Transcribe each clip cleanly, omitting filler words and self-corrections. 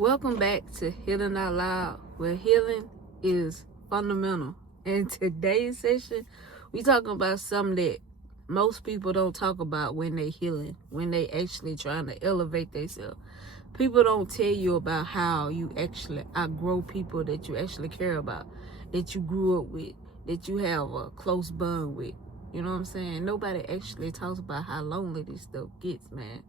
Welcome back to Healing Out Loud, where healing is fundamental. In today's session, we talking about something that most people don't talk about when they healing, when they actually trying to elevate themselves. People don't tell you about how you actually outgrow people that you actually care about, that you grew up with, that you have a close bond with. You know what I'm saying? Nobody actually talks about how lonely this stuff gets, man.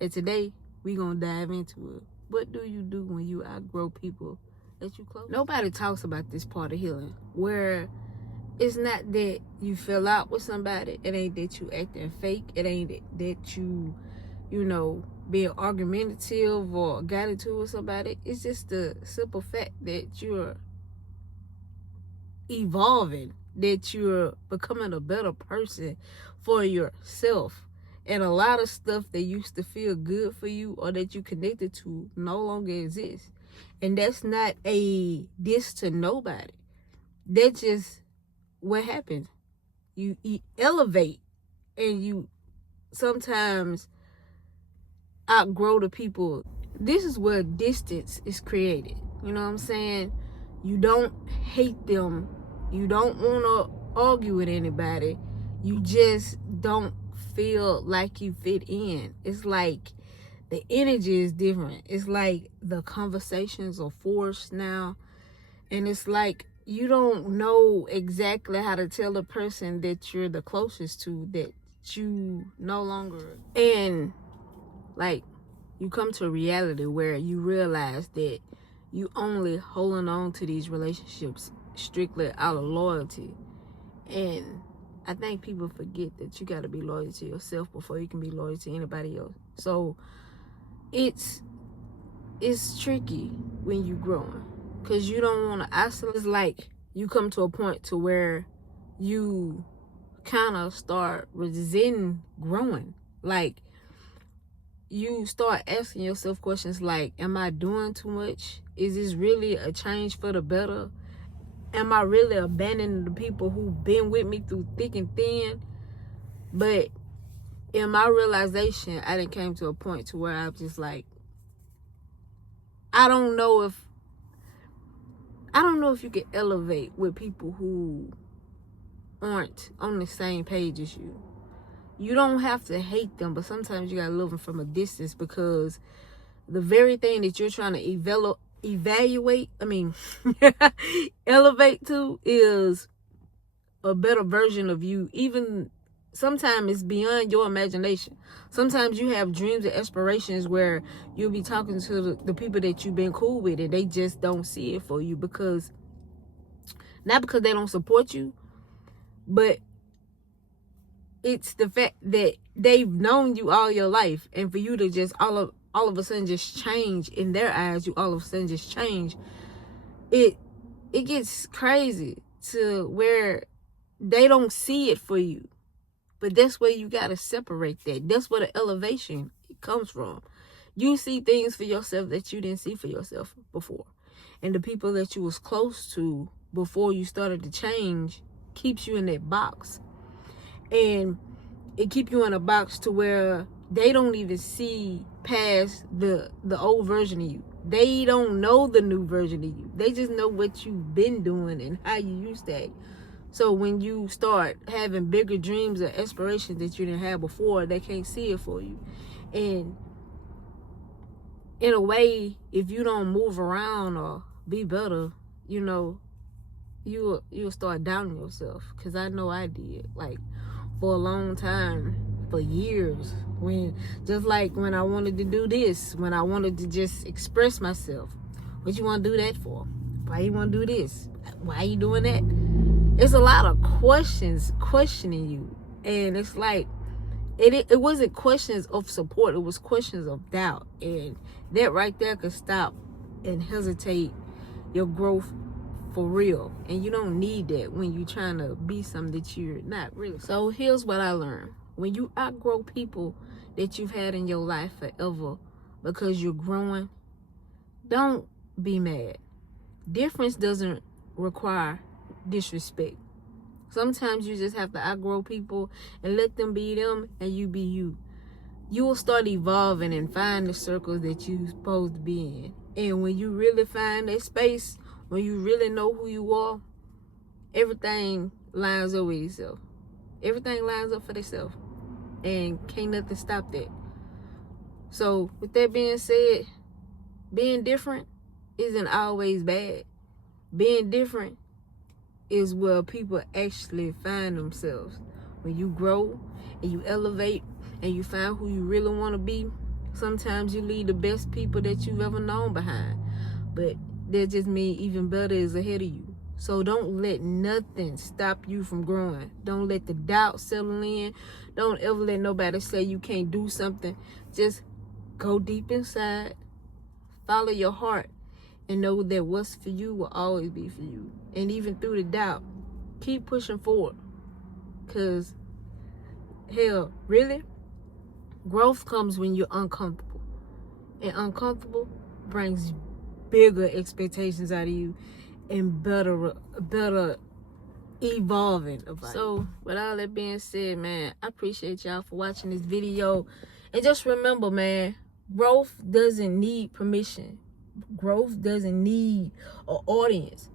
And today, we gonna dive into it. What do you do when you outgrow people that you close? Nobody talks about this part of healing, where it's not that you fell out with somebody. It ain't that you acting fake. It ain't that you being argumentative or got into with somebody. It's just the simple fact that you're evolving, that you're becoming a better person for yourself. And a lot of stuff that used to feel good for you or that you connected to no longer exists. And that's not a diss to nobody. That's just what happens. You elevate and you sometimes outgrow the people. This is where distance is created. You know what I'm saying? You don't hate them. You don't want to argue with anybody. You just don't feel like you fit in. It's like the energy is different. It's like the conversations are forced now. And it's like you don't know exactly how to tell the person that you're the closest to that you no longer. And like you come to a reality where you realize that you only holding on to these relationships strictly out of loyalty. And I think people forget that you got to be loyal to yourself before you can be loyal to anybody else. So it's tricky when you growing, because you don't want to isolate. It's like you come to a point to where you kind of start resenting growing. Like you start asking yourself questions like, am I doing too much? Is this really a change for the better? Am I really abandoning the people who've been with me through thick and thin? But in my realization, I done came to a point to where I'm just like, I don't know if you can elevate with people who aren't on the same page as you. You don't have to hate them, but sometimes you gotta love them from a distance, because the very thing that you're trying to elevate to is a better version of you. Even sometimes it's beyond your imagination. Sometimes you have dreams and aspirations where you'll be talking to the people that you've been cool with, and they just don't see it for you, because not because they don't support you, but it's the fact that they've known you all your life, and for you to just all of a sudden just change in their eyes, you all of a sudden just change. It gets crazy to where they don't see it for you. But that's where you gotta separate that. That's where the elevation comes from. You see things for yourself that you didn't see for yourself before. And the people that you was close to before you started to change keeps you in that box. And it keep you in a box to where they don't even see past the old version of you. They don't know the new version of you. They just know what you've been doing and how you used to act. So when you start having bigger dreams or aspirations that you didn't have before, they can't see it for you. And in a way, if you don't move around or be better, you'll start doubting yourself. Because I know I did. Like, for a long time, for years, when I wanted to do this, when I wanted to just express myself. What you want to do that for? Why you want to do this? Why you doing that? It's a lot of questioning you. And it's like, it wasn't questions of support, it was questions of doubt. And that right there could stop and hesitate your growth for real. And you don't need that when you're trying to be something that you're not really. So here's what I learned. When you outgrow people that you've had in your life forever because you're growing, don't be mad. Difference doesn't require disrespect. Sometimes you just have to outgrow people and let them be them and you be you. you will start evolving and find the circles that you're supposed to be in. And when you really find that space, when you really know who you are, everything lines up with yourself. Everything lines up for themselves. And can't nothing stop that. So with that being said, being different isn't always bad. Being different is where people actually find themselves. When you grow and you elevate and you find who you really want to be, sometimes you leave the best people that you've ever known behind. But that just means even better is ahead of you. So don't let nothing stop you from growing. Don't let the doubt settle in. Don't ever let nobody say you can't do something. Just go deep inside, follow your heart, and know that what's for you will always be for you. And even through the doubt, keep pushing forward. Because, hell, really, growth comes when you're uncomfortable. And uncomfortable brings bigger expectations out of you and better evolving of life. So, with all that being said, man, I appreciate y'all for watching this video. And just remember, man, growth doesn't need permission. Growth doesn't need an audience.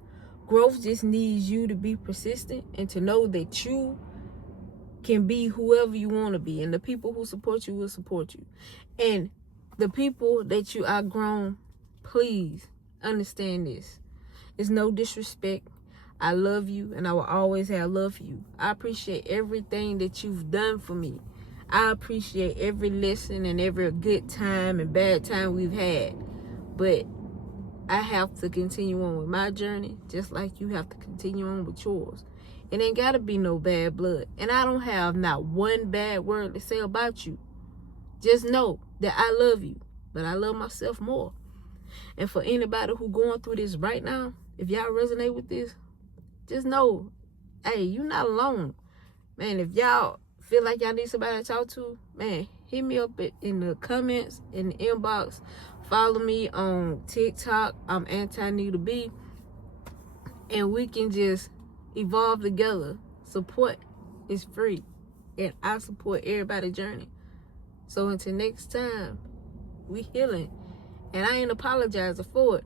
Growth just needs you to be persistent and to know that you can be whoever you want to be. And the people who support you will support you. And the people that you outgrown, please understand this. It's no disrespect. I love you and I will always have love for you. I appreciate everything that you've done for me. I appreciate every lesson and every good time and bad time we've had. But I have to continue on with my journey just like you have to continue on with yours. It ain't got to be no bad blood. And I don't have not one bad word to say about you. Just know that I love you, but I love myself more. And for anybody who going through this right now, if y'all resonate with this, just know, hey, you're not alone. Man, if y'all feel like y'all need somebody to talk to, man, hit me up in the comments, in the inbox. Follow me on TikTok. I'm anti-need-to-be. And we can just evolve together. Support is free. And I support everybody's journey. So until next time, we healing. And I ain't apologizing for it.